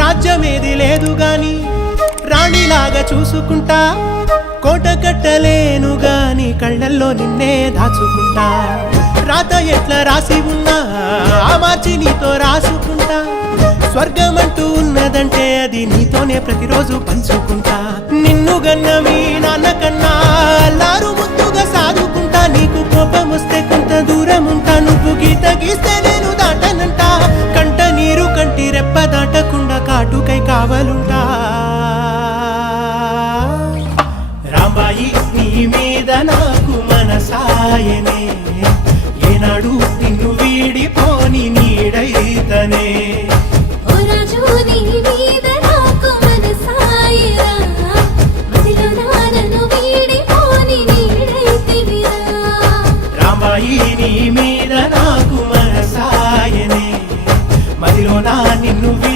రాజ్యమేది లేదు గాని రాణిలాగా చూసుకుంటా, కోట కట్టలేను గాని కళ్ళల్లో నిన్నే దాచుకుంటా. రాత ఎట్లా రాసి ఉన్నా ఆ మార్చి నీతో రాసుకుంటా. స్వర్గమంటూ ఉన్నదంటే అది నీతోనే ప్రతిరోజు పంచుకుంటా. నిన్ను గన్న మీ నాన్న కన్నా అల్లారు ముద్దుగా సాదుకుంటా. నీకు కోపం వస్తే కొంత దూరం ఉంటా, నువ్వు గీత గీస్తే నేను దాటనంట. కంట నీరు కంటి రెప్ప దాటకుండా కాటుకై కావలుంటా. రాంబాయి నీ మీద నాకు మనసాయనే, ఏనాడు నిన్ను వీడిపో